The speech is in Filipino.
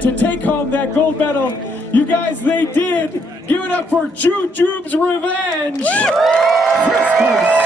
to take home that gold medal. You guys, they did. Give it up for Jujube's Revenge. Crystals.